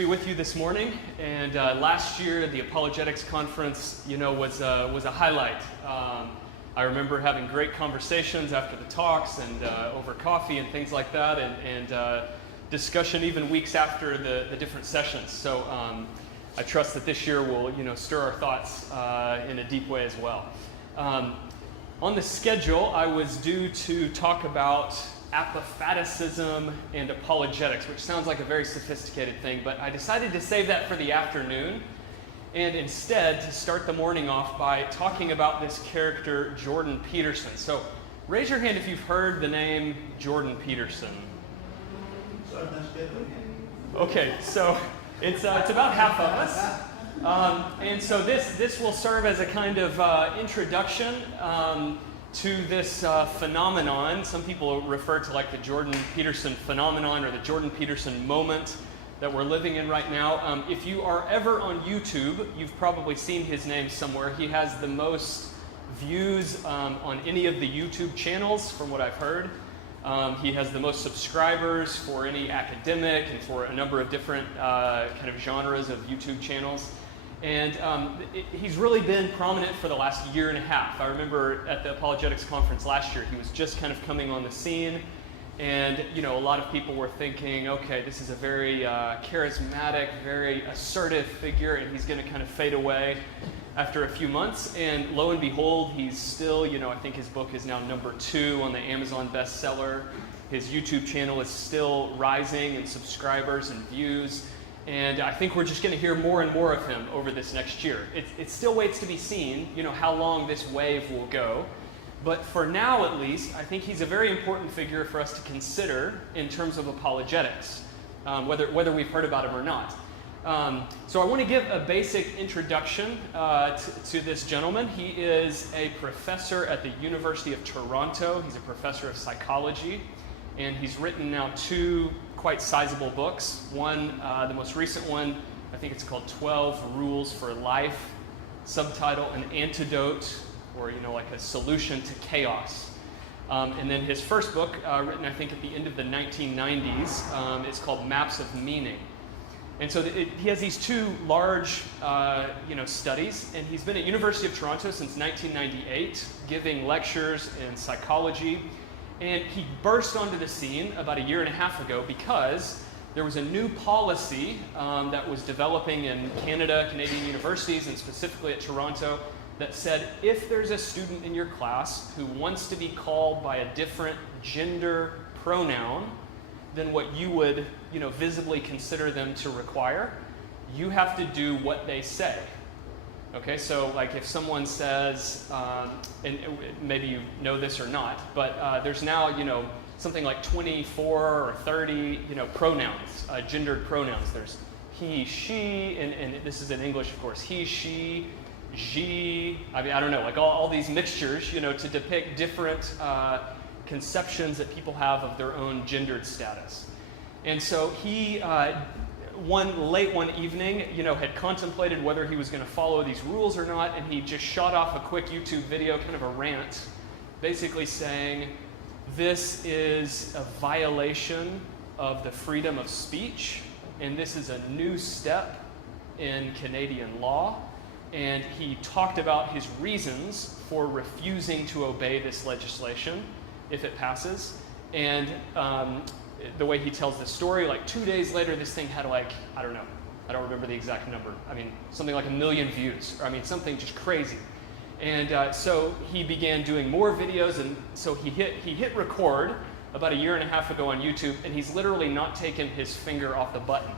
be with you this morning. And last year, the Apologetics Conference, was a highlight. I remember having great conversations after the talks and over coffee and things like that, and discussion even weeks after the different sessions. So I trust that this year will, stir our thoughts in a deep way as well. On the schedule, I was due to talk about apophaticism and apologetics, which sounds like a very sophisticated thing, but I decided to save that for the afternoon and instead to start the morning off by talking about this character, Jordan Peterson. So raise your hand if you've heard the name Jordan Peterson. Okay, so it's about half of us. And so this will serve as a kind of introduction to this phenomenon. Some people refer to like the Jordan Peterson phenomenon or the Jordan Peterson moment that we're living in right now. If you are ever on YouTube, you've probably seen his name somewhere. He has the most views on any of the YouTube channels, from what I've heard. He has the most subscribers for any academic and for a number of different kind of genres of YouTube channels. And he's really been prominent for the last year and a half. I remember at the Apologetics Conference last year, he was just kind of coming on the scene. And, a lot of people were thinking, okay, this is a very charismatic, very assertive figure, and he's going to kind of fade away after a few months. And lo and behold, he's still, I think his book is now number 2 on the Amazon bestseller. His YouTube channel is still rising in subscribers and views. And I think we're just going to hear more and more of him over this next year. It still waits to be seen, how long this wave will go. But for now, at least, I think he's a very important figure for us to consider in terms of apologetics, whether we've heard about him or not. So I want to give a basic introduction to this gentleman. He is a professor at the University of Toronto. He's a professor of psychology. And he's written now 2 quite sizable books. One, the most recent one, I think it's called 12 Rules for Life, subtitle An Antidote, or like a solution to chaos. And then his first book, written I think at the end of the 1990s, is called Maps of Meaning. And so he has these 2 large studies, and he's been at University of Toronto since 1998, giving lectures in psychology. And he burst onto the scene about a year and a half ago because there was a new policy that was developing in Canada, Canadian universities, and specifically at Toronto, that said if there's a student in your class who wants to be called by a different gender pronoun than what you would, visibly consider them to require, you have to do what they say. Okay, so like if someone says, and maybe you know this or not, but there's now, something like 24 or 30, pronouns, gendered pronouns. There's he, she, and this is in English, of course, he, she, she, I don't know, like all these mixtures, to depict different conceptions that people have of their own gendered status. And so he, late one evening, had contemplated whether he was going to follow these rules or not, and he just shot off a quick YouTube video, kind of a rant, basically saying, this is a violation of the freedom of speech, and this is a new step in Canadian law. And he talked about his reasons for refusing to obey this legislation if it passes. And the way he tells the story, like 2 days later, this thing had I don't remember the exact number. Something like 1 million views. Or, something just crazy. And so he began doing more videos, and so he hit record about a year and a half ago on YouTube, and he's literally not taken his finger off the button.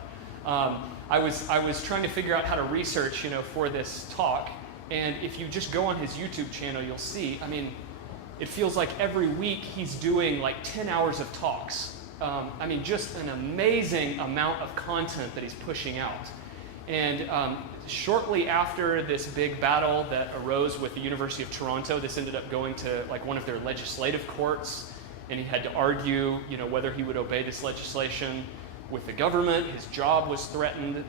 I was trying to figure out how to research, for this talk, and if you just go on his YouTube channel, you'll see, it feels like every week he's doing like 10 hours of talks. Just an amazing amount of content that he's pushing out. And shortly after this big battle that arose with the University of Toronto, this ended up going to like one of their legislative courts, and he had to argue, whether he would obey this legislation with the government. His job was threatened.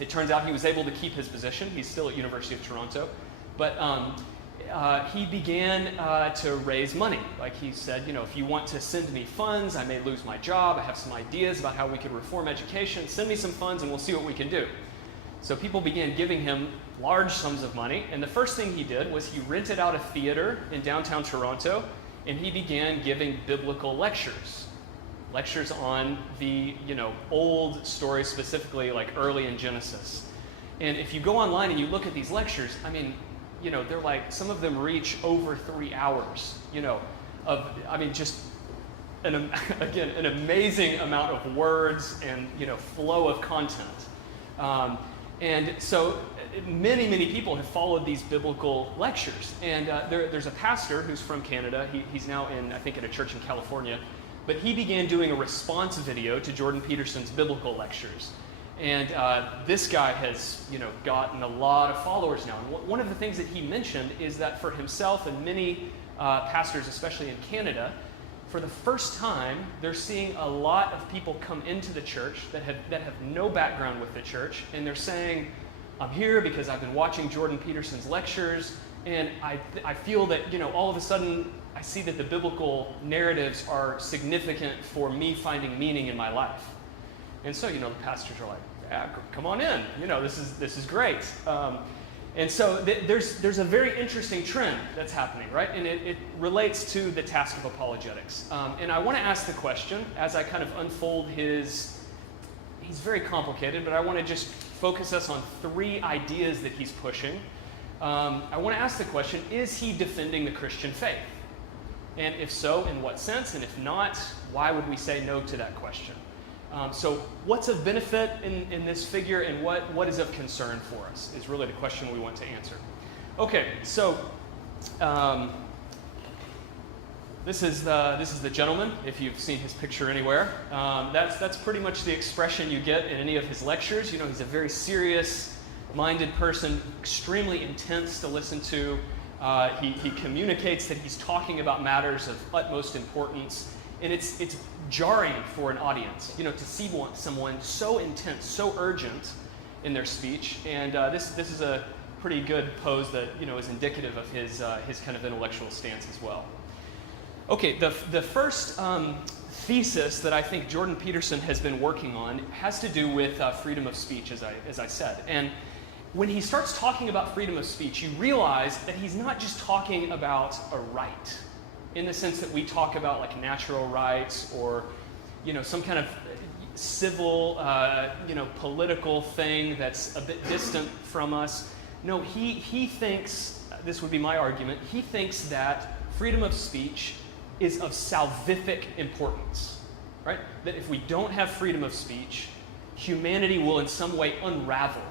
It turns out he was able to keep his position. He's still at University of Toronto. But he began to raise money. Like he said, if you want to send me funds, I may lose my job. I have some ideas about how we could reform education. Send me some funds and we'll see what we can do. So people began giving him large sums of money. And the first thing he did was he rented out a theater in downtown Toronto, and he began giving biblical lectures. Lectures on the, old stories, specifically like early in Genesis. And if you go online and you look at these lectures, they're like, some of them reach over 3 hours, just an amazing amount of words and, flow of content. And so many, many people have followed these biblical lectures. And there's a pastor who's from Canada. He's now at a church in California. But he began doing a response video to Jordan Peterson's biblical lectures. And this guy has, gotten a lot of followers now. And one of the things that he mentioned is that for himself and many pastors, especially in Canada, for the first time, they're seeing a lot of people come into the church that have no background with the church, and they're saying, I'm here because I've been watching Jordan Peterson's lectures, and I feel that, all of a sudden, I see that the biblical narratives are significant for me finding meaning in my life. And so, the pastors are like, yeah, come on in. This is great. And so there's a very interesting trend that's happening, right? And it relates to the task of apologetics. And I want to ask the question, as I kind of unfold he's very complicated, but I want to just focus us on 3 ideas that he's pushing. I want to ask the question, is he defending the Christian faith? And if so, in what sense? And if not, why would we say no to that question? So what's of benefit in this figure, and what is of concern for us is really the question we want to answer. Okay, so this is the gentleman, if you've seen his picture anywhere. That's pretty much the expression you get in any of his lectures. He's a very serious-minded person, extremely intense to listen to. He communicates that he's talking about matters of utmost importance. And it's jarring for an audience, to see someone so intense, so urgent in their speech. And this is a pretty good pose that is indicative of his kind of intellectual stance as well. Okay, the first thesis that I think Jordan Peterson has been working on has to do with freedom of speech, as I said. And when he starts talking about freedom of speech, you realize that he's not just talking about a right, in the sense that we talk about like natural rights or, some kind of civil, political thing that's a bit distant from us. No, he thinks, this would be my argument, he thinks that freedom of speech is of salvific importance, right? That if we don't have freedom of speech, humanity will in some way unravel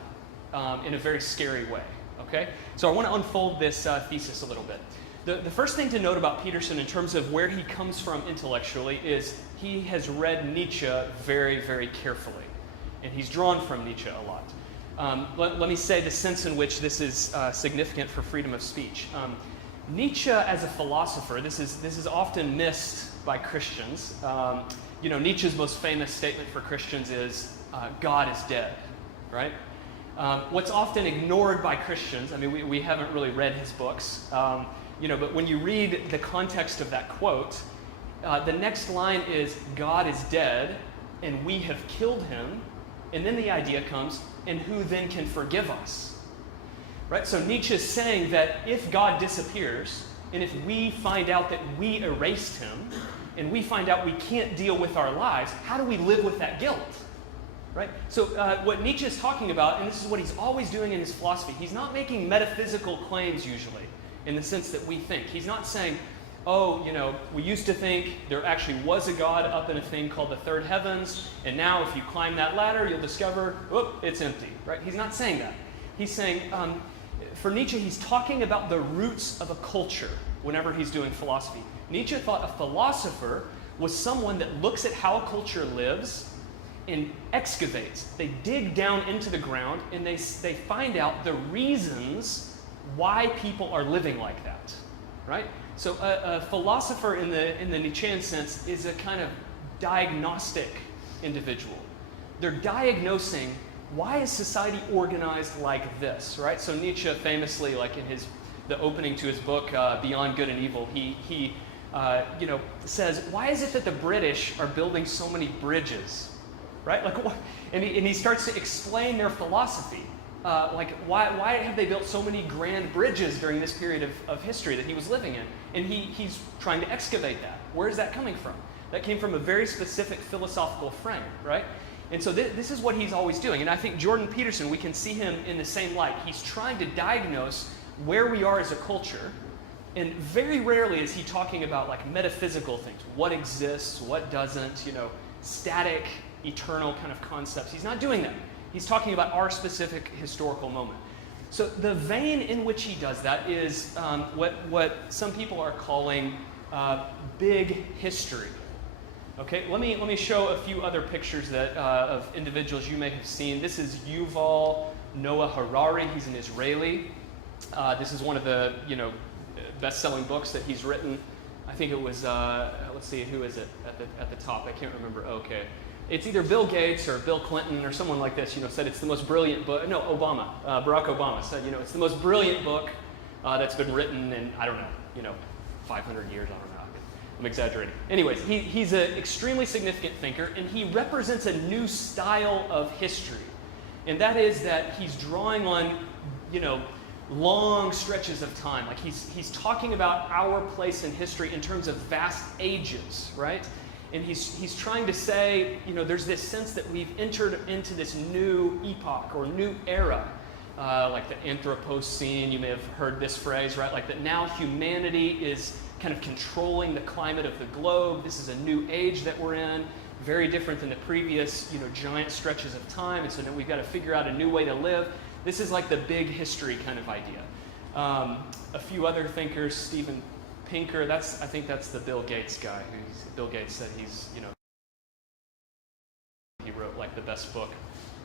in a very scary way, okay? So I want to unfold this thesis a little bit. The first thing to note about Peterson in terms of where he comes from intellectually is he has read Nietzsche very, very carefully. And he's drawn from Nietzsche a lot. Let me say the sense in which this is significant for freedom of speech. Nietzsche as a philosopher, this is often missed by Christians. Nietzsche's most famous statement for Christians is, God is dead, right? What's often ignored by Christians, we haven't really read his books, but when you read the context of that quote, the next line is, God is dead, and we have killed him. And then the idea comes, and who then can forgive us? Right? So Nietzsche is saying that if God disappears, and if we find out that we erased him, and we find out we can't deal with our lives, how do we live with that guilt? Right? So what Nietzsche is talking about, and this is what he's always doing in his philosophy, he's not making metaphysical claims usually, in the sense that we think. He's not saying, we used to think there actually was a God up in a thing called the third heavens, and now if you climb that ladder, you'll discover, it's empty, right? He's not saying that. He's saying, for Nietzsche, he's talking about the roots of a culture whenever he's doing philosophy. Nietzsche thought a philosopher was someone that looks at how a culture lives and excavates. They dig down into the ground, and they find out the reasons why people are living like that, right? So a philosopher in the Nietzschean sense is a kind of diagnostic individual. They're diagnosing, why is society organized like this, right? So Nietzsche famously, like in his the opening to his book, Beyond Good and Evil, he says, why is it that the British are building so many bridges, right? Like, and he starts to explain their philosophy. Why have they built so many grand bridges during this period of history that he was living in? And he's trying to excavate that. Where is that coming from? That came from a very specific philosophical frame, right? And so this is what he's always doing. And I think Jordan Peterson, we can see him in the same light. He's trying to diagnose where we are as a culture. And very rarely is he talking about like metaphysical things. What exists, what doesn't, static, eternal kind of concepts. He's not doing that. He's talking about our specific historical moment. So the vein in which he does that is what some people are calling big history. Okay, let me show a few other pictures that of individuals you may have seen. This is Yuval Noah Harari. He's an Israeli. This is one of the best-selling books that he's written. I think it was let's see, who is it at the top? I can't remember. Okay, it's either Bill Gates or Bill Clinton or someone like this. Said it's the most brilliant book. No, Obama. Barack Obama said it's the most brilliant book that's been written in 500 years. I don't know. I'm exaggerating. Anyways, he's an extremely significant thinker, and he represents a new style of history. And that is that he's drawing on, long stretches of time. Like he's talking about our place in history in terms of vast ages, right? And he's trying to say, there's this sense that we've entered into this new epoch or new era. Like the Anthropocene, you may have heard this phrase, right? Like that now humanity is kind of controlling the climate of the globe. This is a new age that we're in, very different than the previous, giant stretches of time. And so now we've got to figure out a new way to live. This is like the big history kind of idea. A few other thinkers, Steven Pinker, I think that's the Bill Gates guy. Bill Gates said he wrote like the best book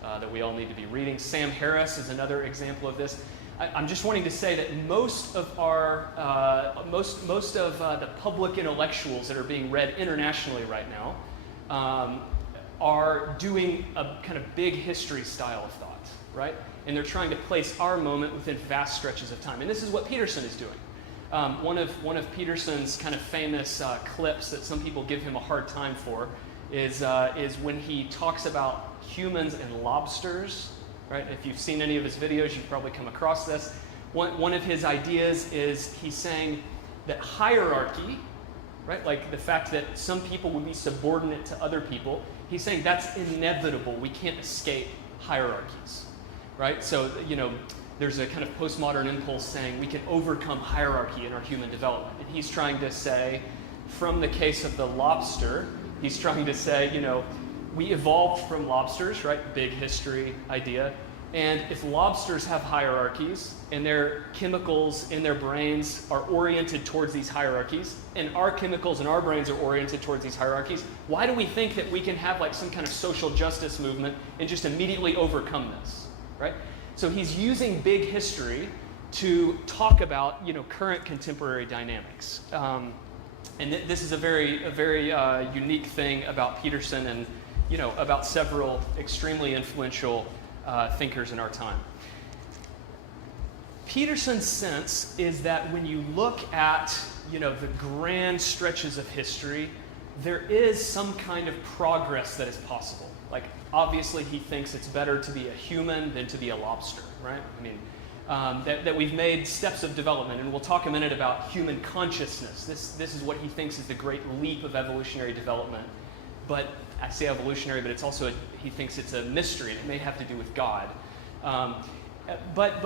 that we all need to be reading. Sam Harris is another example of this. I'm just wanting to say that most of the public intellectuals that are being read internationally right now are doing a kind of big history style of thought, right? And they're trying to place our moment within vast stretches of time. And this is what Peterson is doing. One of Peterson's kind of famous clips that some people give him a hard time for is when he talks about humans and lobsters. Right? If you've seen any of his videos, you've probably come across this. One of his ideas is he's saying that hierarchy, right? Like the fact that some people would be subordinate to other people, he's saying that's inevitable. We can't escape hierarchies, right? So, there's a kind of postmodern impulse saying we can overcome hierarchy in our human development. And he's trying to say, from the case of the lobster, he's trying to say, we evolved from lobsters, right? Big history idea. And if lobsters have hierarchies and their chemicals in their brains are oriented towards these hierarchies, and our chemicals in our brains are oriented towards these hierarchies, why do we think that we can have like some kind of social justice movement and just immediately overcome this, right? So he's using big history to talk about, current contemporary dynamics. And this is a very unique thing about Peterson and about several extremely influential thinkers in our time. Peterson's sense is that when you look at, the grand stretches of history, there is some kind of progress that is possible. Like, obviously, he thinks it's better to be a human than to be a lobster, right? I mean, that we've made steps of development, and we'll talk a minute about human consciousness. This is what he thinks is the great leap of evolutionary development. But I say evolutionary, but it's also he thinks it's a mystery, and it may have to do with God. But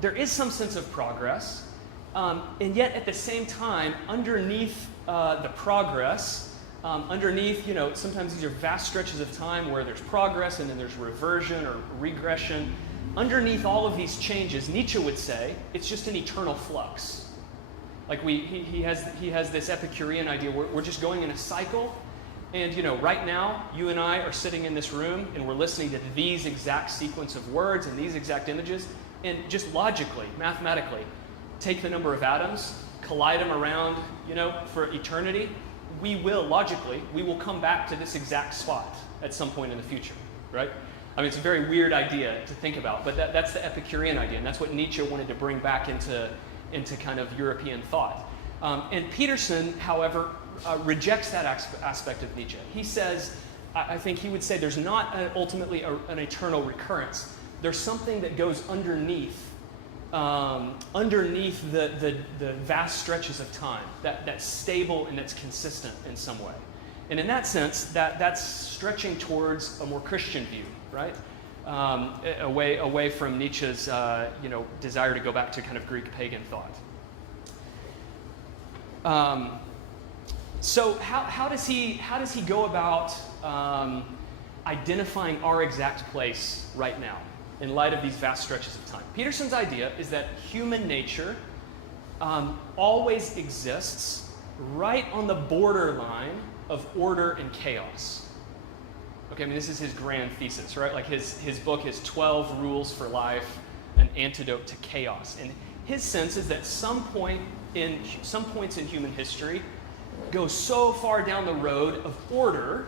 there is some sense of progress, and yet at the same time, underneath the progress, sometimes these are vast stretches of time where there's progress and then there's reversion or regression. Underneath all of these changes, Nietzsche would say it's just an eternal flux. Like he has this Epicurean idea. We're just going in a cycle. And right now, you and I are sitting in this room and we're listening to these exact sequence of words and these exact images. And just logically, mathematically, take the number of atoms, collide them around, for eternity. We will come back to this exact spot at some point in the future, right? I mean, it's a very weird idea to think about, but that's the Epicurean idea, and that's what Nietzsche wanted to bring back into kind of European thought. And Peterson, however, rejects that aspect of Nietzsche. He says, I think he would say there's not ultimately an eternal recurrence. There's something that goes underneath the vast stretches of time, that's stable and that's consistent in some way. And in that sense, that's stretching towards a more Christian view, right? Away from Nietzsche's desire to go back to kind of Greek pagan thought. So how does he go about identifying our exact place right now in light of these vast stretches of time? Peterson's idea is that human nature always exists right on the borderline of order and chaos. Okay, I mean, this is his grand thesis, right? Like his book is 12 Rules for Life, an Antidote to Chaos. And his sense is that some points in human history go so far down the road of order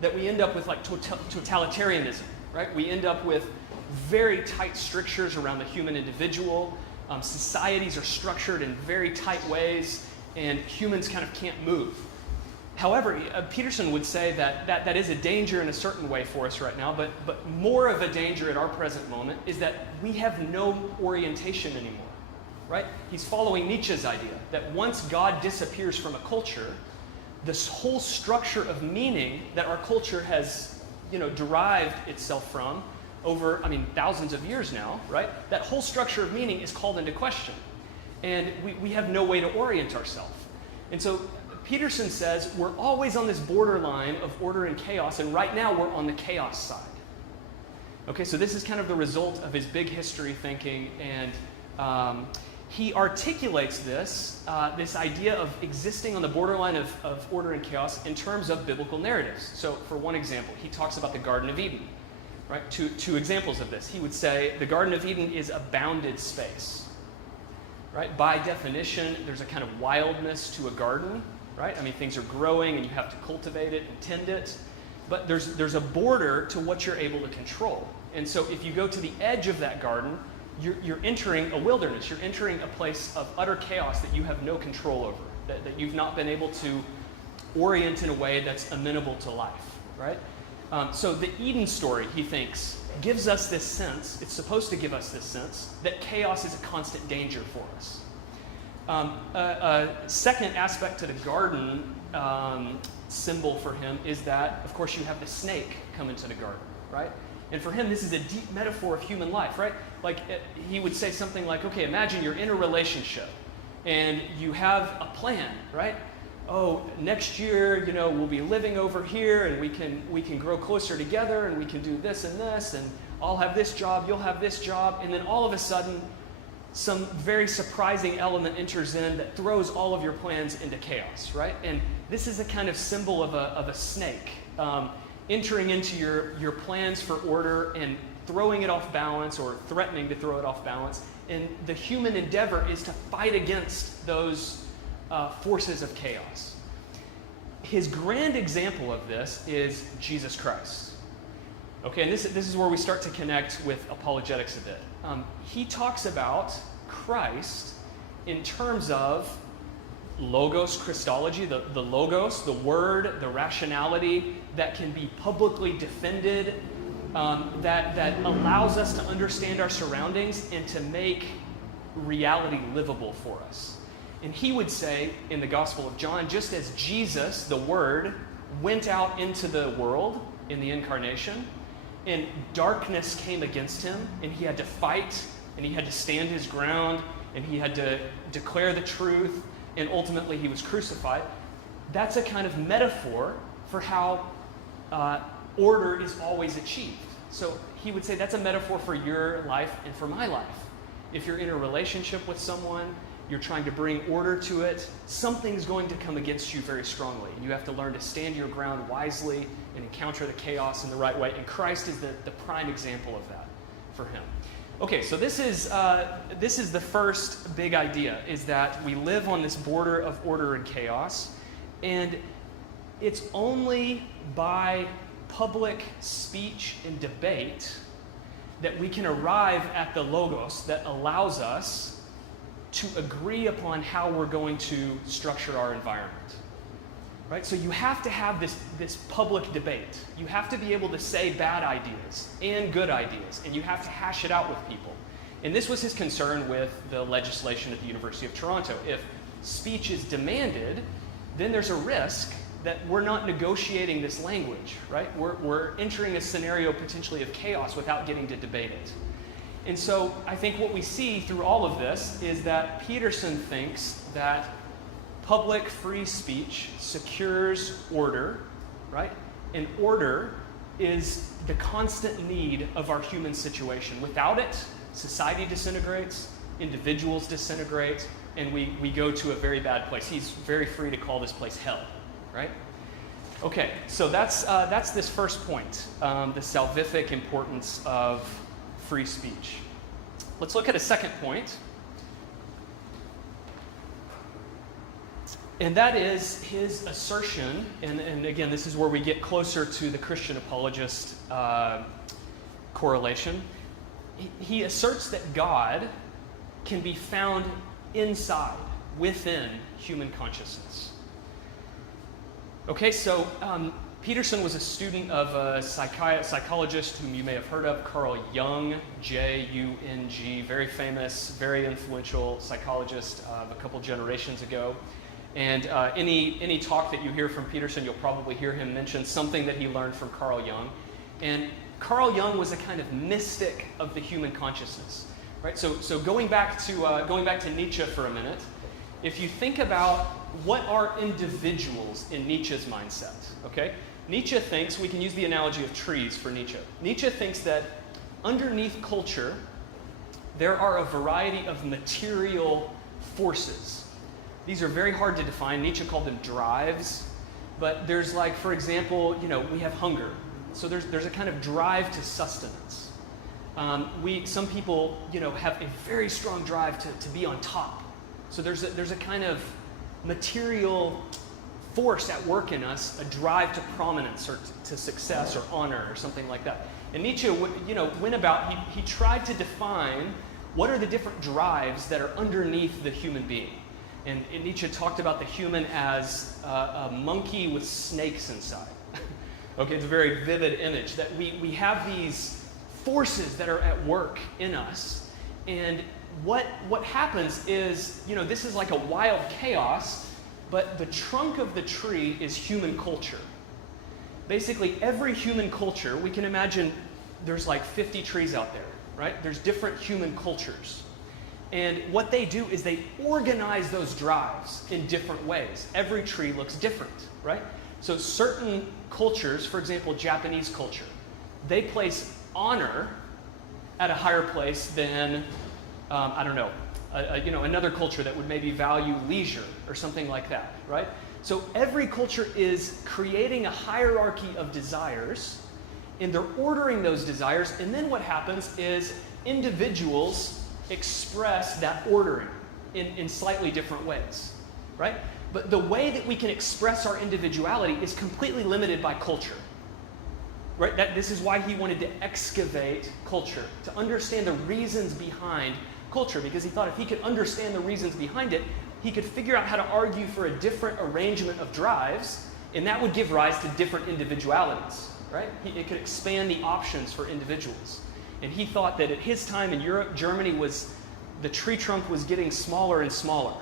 that we end up with like totalitarianism, right? We end up with very tight strictures around the human individual. Societies are structured in very tight ways, and humans kind of can't move. However, Peterson would say that is a danger in a certain way for us right now, but more of a danger at our present moment is that we have no orientation anymore, right? He's following Nietzsche's idea that once God disappears from a culture, this whole structure of meaning that our culture has, derived itself from over, thousands of years now, right? That whole structure of meaning is called into question, and we have no way to orient ourselves. And so Peterson says we're always on this borderline of order and chaos, and right now we're on the chaos side. Okay, so this is kind of the result of his big history thinking, and he articulates this idea of existing on the borderline of order and chaos in terms of biblical narratives. So for one example, he talks about the Garden of Eden, right? Two examples of this. He would say the Garden of Eden is a bounded space, right? By definition, there's a kind of wildness to a garden, right? Things are growing and you have to cultivate it and tend it. But there's a border to what you're able to control. And so if you go to the edge of that garden, you're entering a wilderness. You're entering a place of utter chaos that you have no control over, that you've not been able to orient in a way that's amenable to life, right? So the Eden story, he thinks, gives us this sense, it's supposed to give us this sense, that chaos is a constant danger for us. A second aspect to the garden symbol for him is that, of course, you have the snake come into the garden, right? And for him, this is a deep metaphor of human life, right? Like, he would say something like, okay, imagine you're in a relationship and you have a plan, right? Oh, next year, we'll be living over here and we can grow closer together and we can do this and I'll have this job, you'll have this job, and then all of a sudden, some very surprising element enters in that throws all of your plans into chaos, right? And this is a kind of symbol of a snake entering into your plans for order and throwing it off balance or threatening to throw it off balance. And the human endeavor is to fight against those forces of chaos. His grand example of this is Jesus Christ. Okay, and this is where we start to connect with apologetics a bit. He talks about Christ in terms of logos Christology, the logos, the word, the rationality that can be publicly defended, that allows us to understand our surroundings and to make reality livable for us. And he would say in the Gospel of John, just as Jesus, the Word, went out into the world in the incarnation, and darkness came against him, and he had to fight, and he had to stand his ground, and he had to declare the truth, and ultimately he was crucified. That's a kind of metaphor for how order is always achieved. So he would say that's a metaphor for your life and for my life. If you're in a relationship with someone, you're trying to bring order to it, something's going to come against you very strongly. And you have to learn to stand your ground wisely and encounter the chaos in the right way. And Christ is the prime example of that for him. Okay, so this is the first big idea, is that we live on this border of order and chaos. And it's only by public speech and debate that we can arrive at the logos that allows us to agree upon how we're going to structure our environment. Right? So you have to have this public debate. You have to be able to say bad ideas and good ideas, and you have to hash it out with people. And this was his concern with the legislation at the University of Toronto. If speech is demanded, then there's a risk that we're not negotiating this language, right? We're entering a scenario potentially of chaos without getting to debate it. And so I think what we see through all of this is that Peterson thinks that public free speech secures order, right? And order is the constant need of our human situation. Without it, society disintegrates, individuals disintegrate, and we go to a very bad place. He's very free to call this place hell, right? Okay, so that's this first point, the salvific importance of free speech. Let's look at a second point. And that is his assertion, and again, this is where we get closer to the Christian apologist correlation. He asserts that God can be found inside, within human consciousness. Okay, so Peterson was a student of a psychologist whom you may have heard of, Carl Jung, J-U-N-G, very famous, very influential psychologist of a couple generations ago. And any talk that you hear from Peterson, you'll probably hear him mention something that he learned from Carl Jung. And Carl Jung was a kind of mystic of the human consciousness, right? So going back to Nietzsche for a minute, if you think about what are individuals in Nietzsche's mindset, okay? Nietzsche thinks, we can use the analogy of trees for Nietzsche. Nietzsche thinks that underneath culture, there are a variety of material forces. These are very hard to define. Nietzsche called them drives. But there's like, for example, we have hunger. So there's a kind of drive to sustenance. Some people, have a very strong drive to be on top. So there's a kind of material force at work in us, a drive to prominence or to success or honor or something like that. And Nietzsche, went about, he tried to define what are the different drives that are underneath the human being. And Nietzsche talked about the human as a monkey with snakes inside. Okay, it's a very vivid image that we have these forces that are at work in us. And what happens is, this is like a wild chaos, but the trunk of the tree is human culture. Basically, every human culture, we can imagine there's like 50 trees out there, right? There's different human cultures. And what they do is they organize those drives in different ways. Every tree looks different, right? So certain cultures, for example, Japanese culture, they place honor at a higher place than, another culture that would maybe value leisure or something like that, right? So every culture is creating a hierarchy of desires, and they're ordering those desires, and then what happens is individuals express that ordering in slightly different ways, right? But the way that we can express our individuality is completely limited by culture, right? This is why he wanted to excavate culture, to understand the reasons behind culture, because he thought if he could understand the reasons behind it, he could figure out how to argue for a different arrangement of drives, and that would give rise to different individualities, right? It could expand the options for individuals. And he thought that at his time in Europe, Germany the tree trunk was getting smaller and smaller.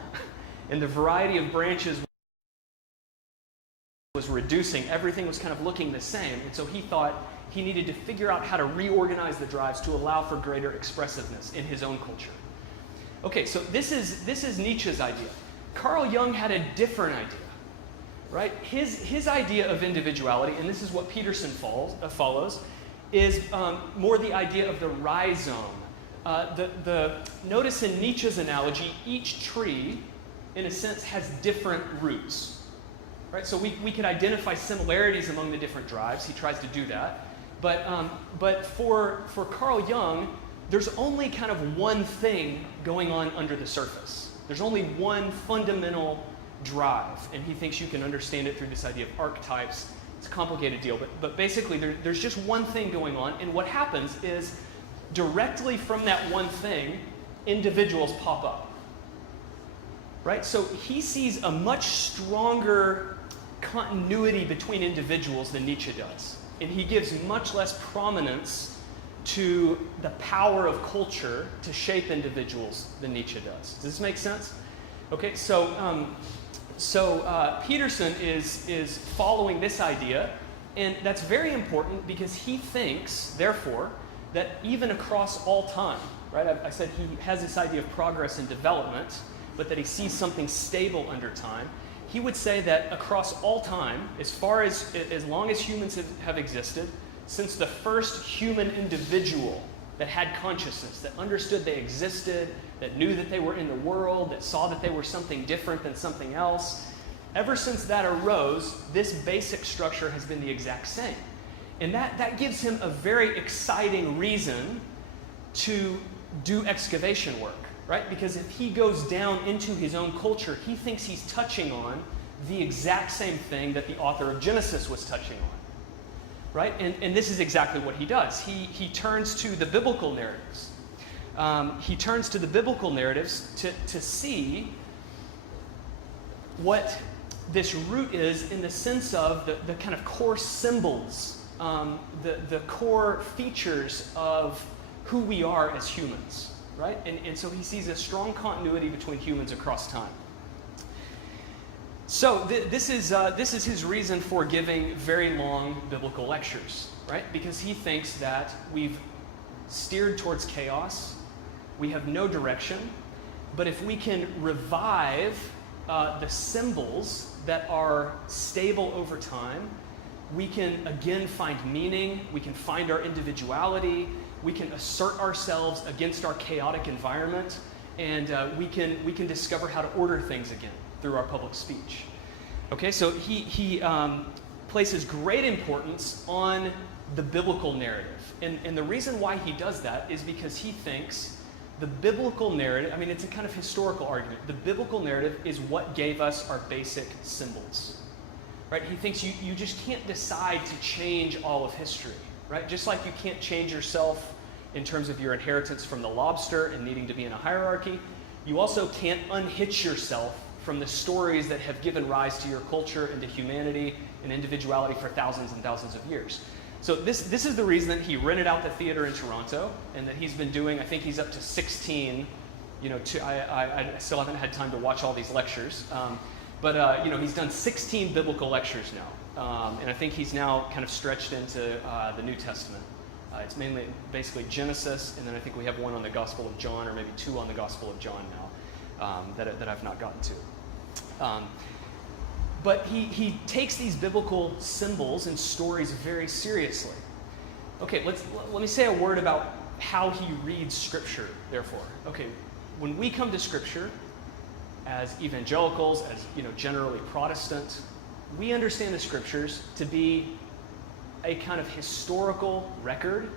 And the variety of branches was reducing. Everything was kind of looking the same. And so he thought he needed to figure out how to reorganize the drives to allow for greater expressiveness in his own culture. Okay, so this is Nietzsche's idea. Carl Jung had a different idea, right? His idea of individuality, and this is what Peterson follows, is more the idea of the rhizome. Notice in Nietzsche's analogy, each tree, in a sense, has different roots. Right? So we can identify similarities among the different drives. He tries to do that. But for Carl Jung, there's only kind of one thing going on under the surface. There's only one fundamental drive, and he thinks you can understand it through this idea of archetypes It's a complicated deal, but basically there's just one thing going on, and what happens is directly from that one thing, individuals pop up. Right? So he sees a much stronger continuity between individuals than Nietzsche does. And he gives much less prominence to the power of culture to shape individuals than Nietzsche does. Does this make sense? Okay, so Peterson is following this idea, and that's very important because he thinks, therefore, that even across all time, right? I said he has this idea of progress and development, but that he sees something stable under time. He would say that across all time, as long as humans have existed, since the first human individual that had consciousness, that understood they existed, that knew that they were in the world, that saw that they were something different than something else, ever since that arose, this basic structure has been the exact same. And that gives him a very exciting reason to do excavation work, right? Because if he goes down into his own culture, he thinks he's touching on the exact same thing that the author of Genesis was touching on, right? And this is exactly what he does. He turns to the biblical narratives. He turns to the biblical narratives to see what this root is in the sense of the kind of core symbols, the core features of who we are as humans, right? And so he sees a strong continuity between humans across time. So this is his reason for giving very long biblical lectures, right? Because he thinks that we've steered towards chaos, we have no direction, but if we can revive the symbols that are stable over time, we can again find meaning, we can find our individuality, we can assert ourselves against our chaotic environment, and we can discover how to order things again through our public speech. Okay, so he places great importance on the biblical narrative. And the reason why he does that is because he thinks the biblical narrative, I mean, it's a kind of historical argument. The biblical narrative is what gave us our basic symbols, right? He thinks you just can't decide to change all of history, right? Just like you can't change yourself in terms of your inheritance from the lobster and needing to be in a hierarchy, you also can't unhitch yourself from the stories that have given rise to your culture and to humanity and individuality for thousands and thousands of years. So this is the reason that he rented out the theater in Toronto, and that he's been doing, I think he's up to 16, I still haven't had time to watch all these lectures, but he's done 16 biblical lectures now, and I think he's now kind of stretched into the New Testament. It's basically Genesis, and then I think we have one on the Gospel of John, or maybe two on the Gospel of John now, that I've not gotten to. But he takes these biblical symbols and stories very seriously. Okay, let me say a word about how he reads Scripture, therefore. Okay, when we come to Scripture as evangelicals, as generally Protestant, we understand the Scriptures to be a kind of historical record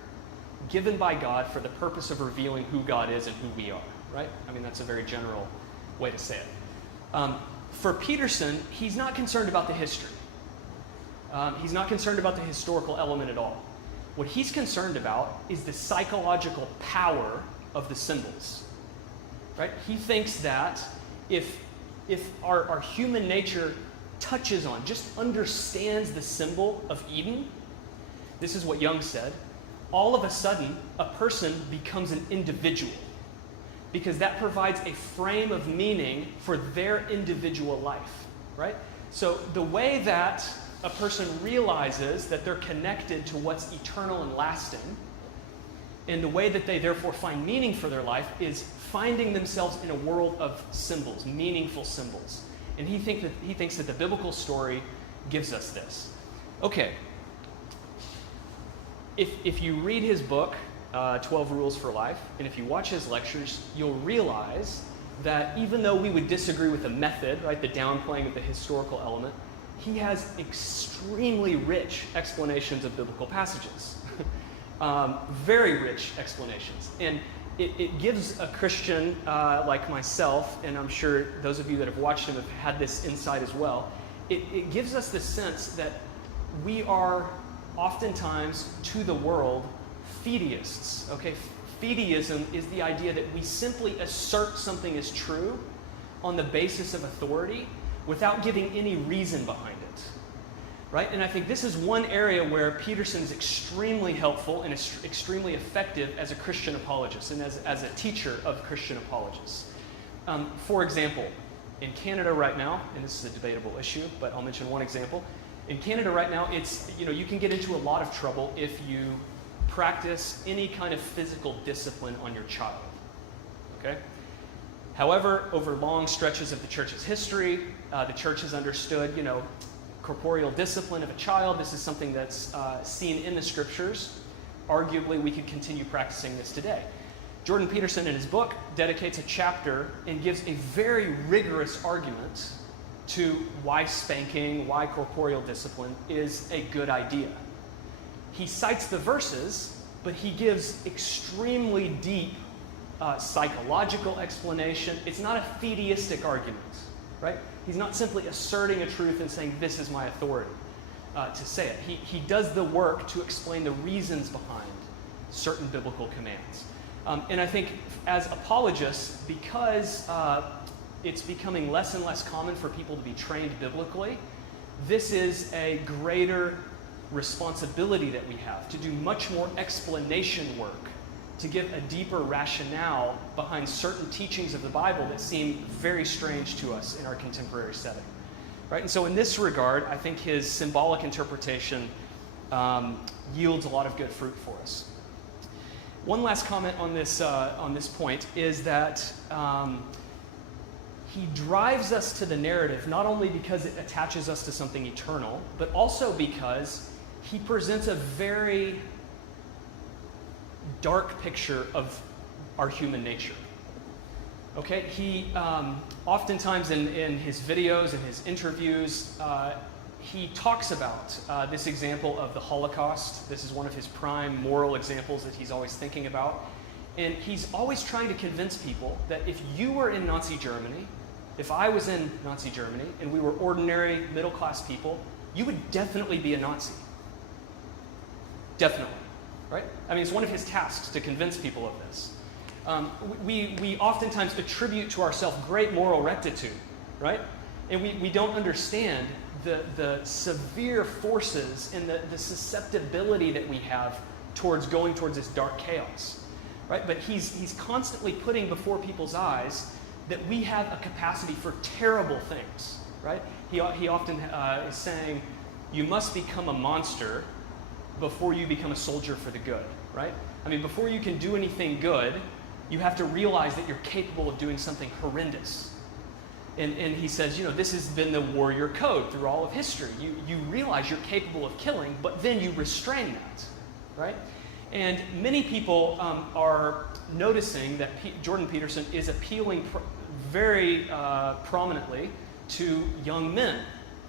given by God for the purpose of revealing who God is and who we are, right? I mean, that's a very general way to say it. For Peterson, he's not concerned about the history. He's not concerned about the historical element at all. What he's concerned about is the psychological power of the symbols, right? He thinks that if our human nature touches on, just understands the symbol of Eden, this is what Jung said, all of a sudden, a person becomes an individual, because that provides a frame of meaning for their individual life, right? So the way that a person realizes that they're connected to what's eternal and lasting, and the way that they therefore find meaning for their life, is finding themselves in a world of symbols, meaningful symbols. And he thinks that the biblical story gives us this. Okay. If you read his book, 12 Rules for Life, and if you watch his lectures, you'll realize that even though we would disagree with the method, right, the downplaying of the historical element, he has extremely rich explanations of biblical passages. Very rich explanations. And it gives a Christian like myself, and I'm sure those of you that have watched him have had this insight as well, it gives us the sense that we are oftentimes, to the world, fideists. Okay? Fideism is the idea that we simply assert something is true on the basis of authority without giving any reason behind it. Right? And I think this is one area where Peterson is extremely helpful and extremely effective as a Christian apologist and as a teacher of Christian apologists. For example, in Canada right now, and this is a debatable issue, but I'll mention one example. In Canada right now, it's, you can get into a lot of trouble if you practice any kind of physical discipline on your child. Okay? However, over long stretches of the church's history, the church has understood, corporeal discipline of a child. This is something that's seen in the scriptures. Arguably, we could continue practicing this today. Jordan Peterson, in his book, dedicates a chapter and gives a very rigorous argument to why spanking, why corporeal discipline is a good idea. He cites the verses, but he gives extremely deep psychological explanation. It's not a fideistic argument, right? He's not simply asserting a truth and saying, this is my authority to say it. He does the work to explain the reasons behind certain biblical commands. And I think as apologists, because it's becoming less and less common for people to be trained biblically, this is a greater responsibility that we have to do much more explanation work, to give a deeper rationale behind certain teachings of the Bible that seem very strange to us in our contemporary setting. Right? And so in this regard, I think his symbolic interpretation yields a lot of good fruit for us. One last comment on this point is that he drives us to the narrative not only because it attaches us to something eternal, but also because he presents a very dark picture of our human nature. Okay, he oftentimes in his videos and his interviews, he talks about this example of the Holocaust. This is one of his prime moral examples that he's always thinking about. And he's always trying to convince people that if you were in Nazi Germany, if I was in Nazi Germany, and we were ordinary middle-class people, you would definitely be a Nazi. Definitely. Right? I mean, it's one of his tasks to convince people of this. We oftentimes attribute to ourselves great moral rectitude, right? And we don't understand the severe forces and the susceptibility that we have towards going towards this dark chaos, right? But he's constantly putting before people's eyes that we have a capacity for terrible things, right? He often is saying, you must become a monster before you become a soldier for the good, right? I mean, before you can do anything good, you have to realize that you're capable of doing something horrendous. And he says, this has been the warrior code through all of history. You realize you're capable of killing, but then you restrain that, right? And many people are noticing that Jordan Peterson is appealing very prominently to young men,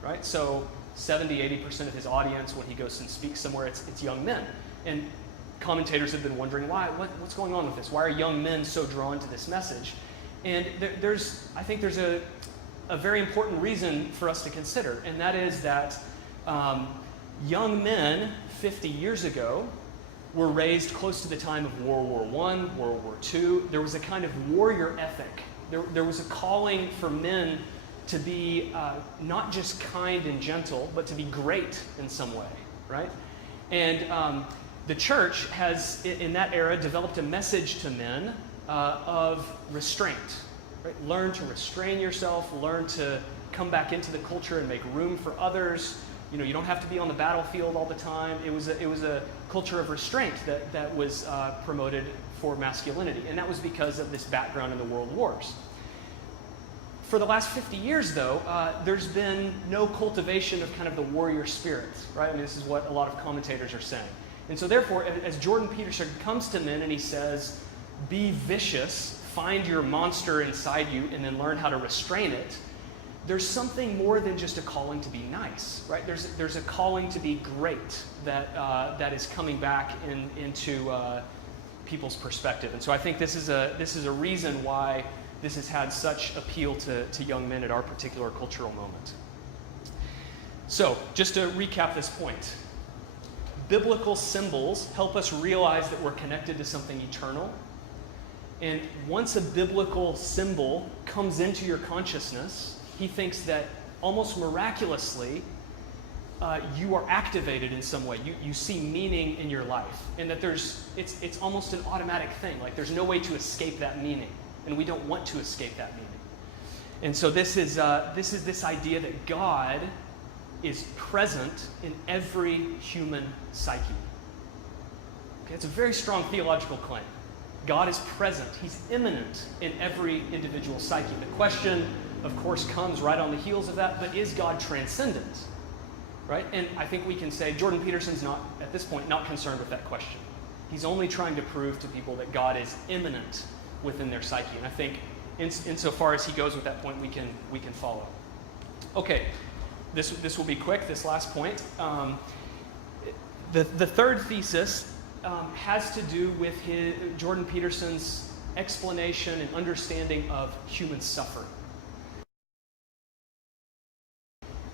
right? So 70-80% of his audience, when he goes and speaks somewhere, it's young men. And commentators have been wondering, what's going on with this? Why are young men so drawn to this message? And I think there's a very important reason for us to consider, and that is that young men 50 years ago were raised close to the time of World War I, World War II. There was a kind of warrior ethic. There was a calling for men to be not just kind and gentle, but to be great in some way, right? And the church has, in that era, developed a message to men of restraint, right? Learn to restrain yourself, learn to come back into the culture and make room for others. You don't have to be on the battlefield all the time. It was a culture of restraint that was promoted for masculinity, and that was because of this background in the world wars. For the last 50 years, though, there's been no cultivation of kind of the warrior spirit, right? I mean, this is what a lot of commentators are saying. And so therefore, as Jordan Peterson comes to men and he says, be vicious, find your monster inside you, and then learn how to restrain it, there's something more than just a calling to be nice, right? There's a calling to be great that is coming back into people's perspective. And so I think this is a reason why this has had such appeal to young men at our particular cultural moment. So, just to recap this point, biblical symbols help us realize that we're connected to something eternal. And once a biblical symbol comes into your consciousness, he thinks that almost miraculously, you are activated in some way. You see meaning in your life, and that it's almost an automatic thing. Like there's no way to escape that meaning, and we don't want to escape that meaning. And so this is this idea that God is present in every human psyche. Okay, it's a very strong theological claim. God is present. He's immanent in every individual psyche. The question, of course, comes right on the heels of that, but is God transcendent? Right? And I think we can say Jordan Peterson's not, at this point, not concerned with that question. He's only trying to prove to people that God is immanent within their psyche. And I think insofar as he goes with that point, we can follow. Okay, this will be quick, this last point. The third thesis has to do with Jordan Peterson's explanation and understanding of human suffering.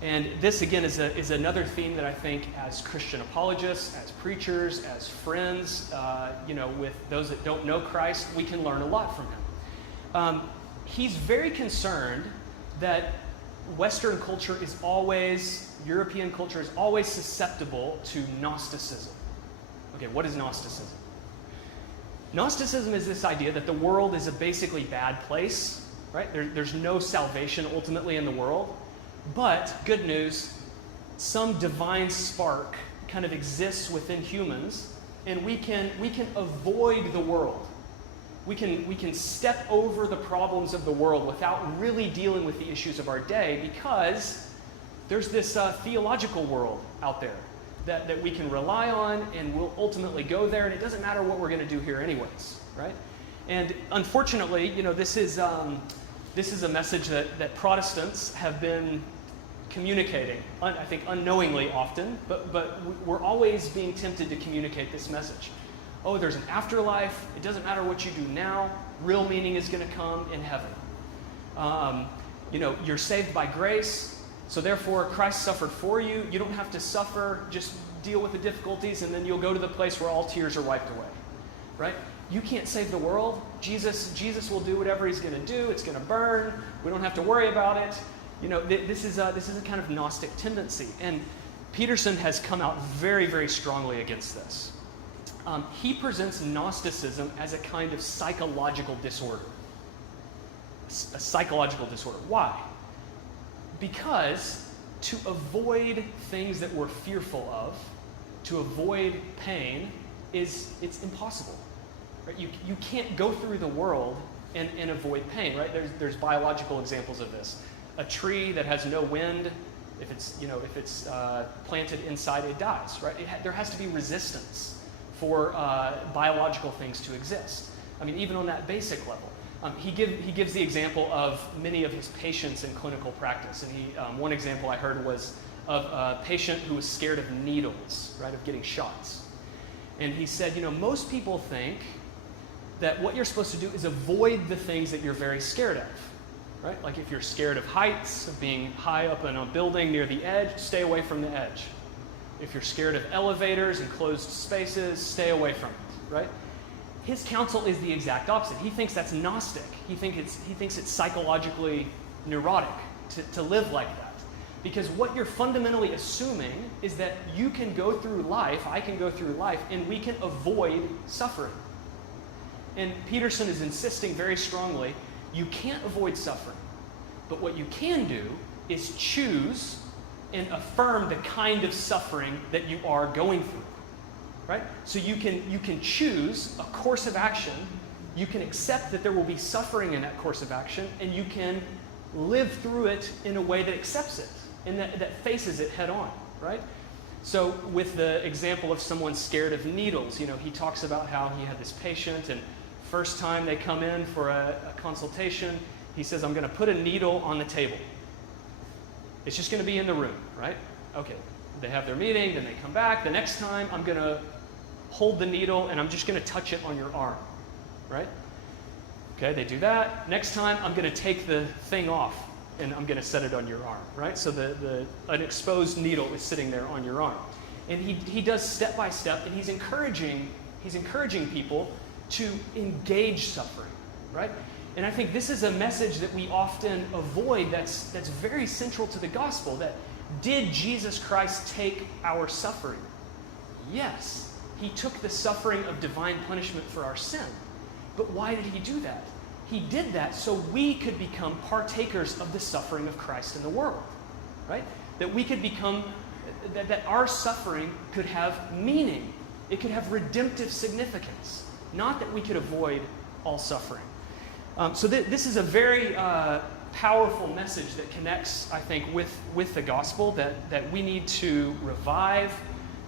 And this, again, is another theme that I think as Christian apologists, as preachers, as friends, with those that don't know Christ, we can learn a lot from him. He's very concerned that Western culture European culture is always susceptible to Gnosticism. Okay, what is Gnosticism? Gnosticism is this idea that the world is a basically bad place, right? There's no salvation ultimately in the world. But, good news, some divine spark kind of exists within humans, and we can avoid the world. We can step over the problems of the world without really dealing with the issues of our day, because there's this theological world out there that we can rely on, and we'll ultimately go there, and it doesn't matter what we're going to do here anyways, right? And unfortunately, this is a message that Protestants have been communicating, I think unknowingly often, but we're always being tempted to communicate this message. Oh, there's an afterlife. It doesn't matter what you do now. Real meaning is going to come in heaven. You're saved by grace, so therefore Christ suffered for you. You don't have to suffer. Just deal with the difficulties, and then you'll go to the place where all tears are wiped away, right? You can't save the world. Jesus will do whatever he's going to do. It's going to burn. We don't have to worry about it. This is a kind of Gnostic tendency. And Peterson has come out very, very strongly against this. He presents Gnosticism as a kind of psychological disorder. A psychological disorder. Why? Because to avoid things that we're fearful of, to avoid pain, it's impossible. Right? You can't go through the world and avoid pain, right? There's biological examples of this. A tree that has no wind, if it's planted inside, it dies, right? There has to be resistance for biological things to exist. I mean, even on that basic level. He gives the example of many of his patients in clinical practice. And one example I heard was of a patient who was scared of needles, right, of getting shots. And he said, most people think that what you're supposed to do is avoid the things that you're very scared of, right? Like if you're scared of heights, of being high up in a building near the edge, stay away from the edge. If you're scared of elevators and closed spaces, stay away from it, right? His counsel is the exact opposite. He thinks that's Gnostic. He thinks it's psychologically neurotic to live like that. Because what you're fundamentally assuming is that you can go through life, I can go through life, and we can avoid suffering. And Peterson is insisting very strongly, you can't avoid suffering. But what you can do is choose and affirm the kind of suffering that you are going through. Right? So you can choose a course of action, you can accept that there will be suffering in that course of action, and you can live through it in a way that accepts it and that faces it head on, right? So with the example of someone scared of needles, he talks about how he had this patient, and first time they come in for a consultation, he says, I'm going to put a needle on the table. It's just going to be in the room, right? Okay. They have their meeting, then they come back. The next time, I'm going to hold the needle, and I'm just going to touch it on your arm, right? Okay, they do that. Next time, I'm going to take the thing off, and I'm going to set it on your arm, right? So an exposed needle is sitting there on your arm. And he does step by step, and he's encouraging people to engage suffering, right? And I think this is a message that we often avoid that's very central to the gospel, that did Jesus Christ take our suffering? Yes. He took the suffering of divine punishment for our sin. But why did he do that? He did that so we could become partakers of the suffering of Christ in the world, right? That we could become, that our suffering could have meaning. It could have redemptive significance. Not that we could avoid all suffering. So this is a very powerful message that connects, I think, with the gospel, that we need to revive.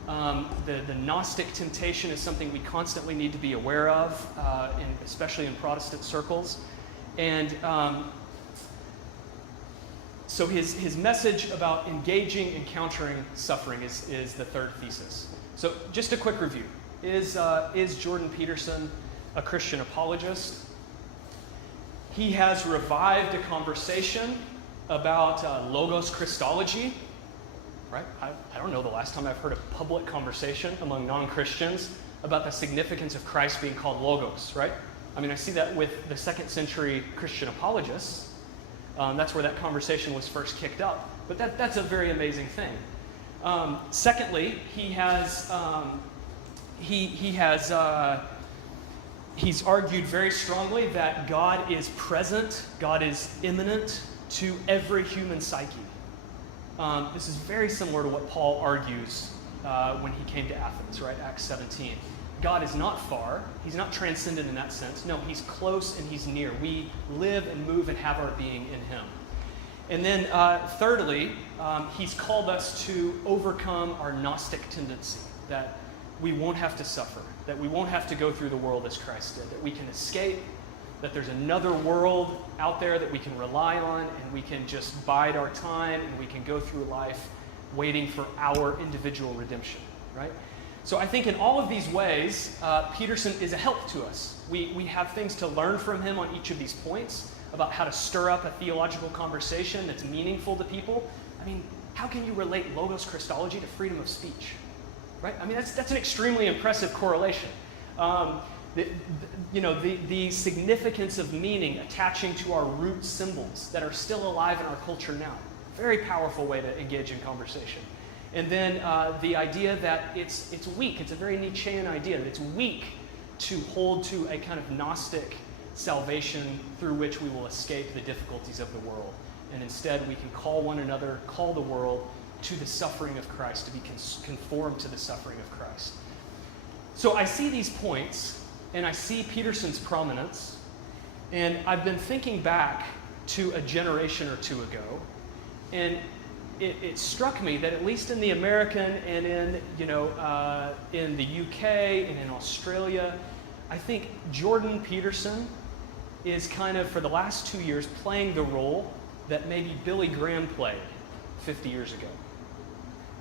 The Gnostic temptation is something we constantly need to be aware of, especially in Protestant circles. And so his message about engaging, encountering suffering is the third thesis. So just a quick review. Is Jordan Peterson a Christian apologist? He has revived a conversation about Logos Christology. Right? I don't know the last time I've heard a public conversation among non-Christians about the significance of Christ being called Logos, right? I mean, I see that with the second century Christian apologists. That's where that conversation was first kicked up. But that's a very amazing thing. Secondly, he's argued very strongly that God is present, God is immanent to every human psyche. This is very similar to what Paul argues when he came to Athens, right? Acts 17. God is not far. He's not transcendent in that sense. No, he's close and he's near. We live and move and have our being in him. And then thirdly, he's called us to overcome our Gnostic tendency, that we won't have to suffer, that we won't have to go through the world as Christ did, that we can escape, that there's another world out there that we can rely on, and we can just bide our time, and we can go through life waiting for our individual redemption, right? So I think in all of these ways, Peterson is a help to us. We have things to learn from him on each of these points about how to stir up a theological conversation that's meaningful to people. I mean, how can you relate Logos Christology to freedom of speech, right? I mean, that's an extremely impressive correlation. The significance of meaning attaching to our root symbols that are still alive in our culture now. Very powerful way to engage in conversation. And then the idea that it's weak. It's a very Nietzschean idea that it's weak to hold to a kind of Gnostic salvation through which we will escape the difficulties of the world. And instead we can call one another, call the world to the suffering of Christ, to be conformed to the suffering of Christ. So I see these points, and I see Peterson's prominence, and I've been thinking back to a generation or two ago, and it struck me that at least in the American and in the UK and in Australia, I think Jordan Peterson is kind of, for the last 2 years, playing the role that maybe Billy Graham played 50 years ago.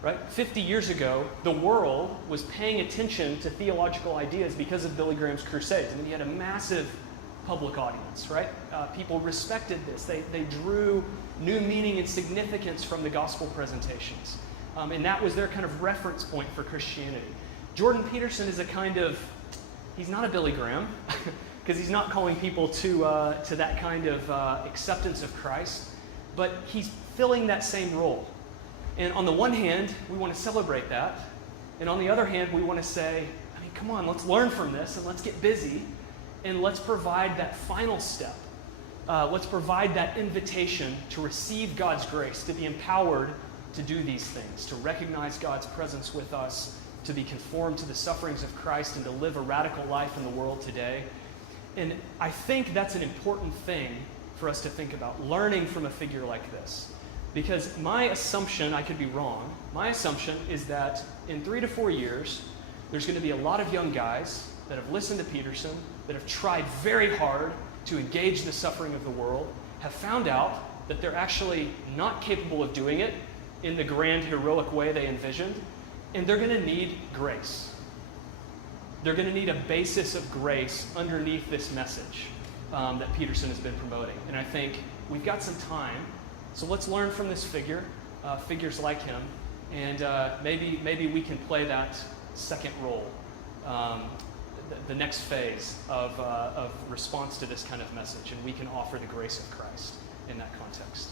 Right? 50 years ago, the world was paying attention to theological ideas because of Billy Graham's crusades. I mean, he had a massive public audience, right? People respected this. They drew new meaning and significance from the gospel presentations. And that was their kind of reference point for Christianity. Jordan Peterson is he's not a Billy Graham, because he's not calling people to that kind of acceptance of Christ, but he's filling that same role. And on the one hand, we want to celebrate that. And on the other hand, we want to say, I mean, come on, let's learn from this and let's get busy and let's provide that final step. Let's provide that invitation to receive God's grace, to be empowered to do these things, to recognize God's presence with us, to be conformed to the sufferings of Christ, and to live a radical life in the world today. And I think that's an important thing for us to think about, learning from a figure like this. Because my assumption, I could be wrong, my assumption is that in 3 to 4 years, there's going to be a lot of young guys that have listened to Peterson, that have tried very hard to engage the suffering of the world, have found out that they're actually not capable of doing it in the grand, heroic way they envisioned, and they're going to need grace. They're going to need a basis of grace underneath this message that Peterson has been promoting. And I think we've got some time So let's learn from this figure, figures like him, and maybe we can play that second role, the next phase of response to this kind of message, and we can offer the grace of Christ in that context.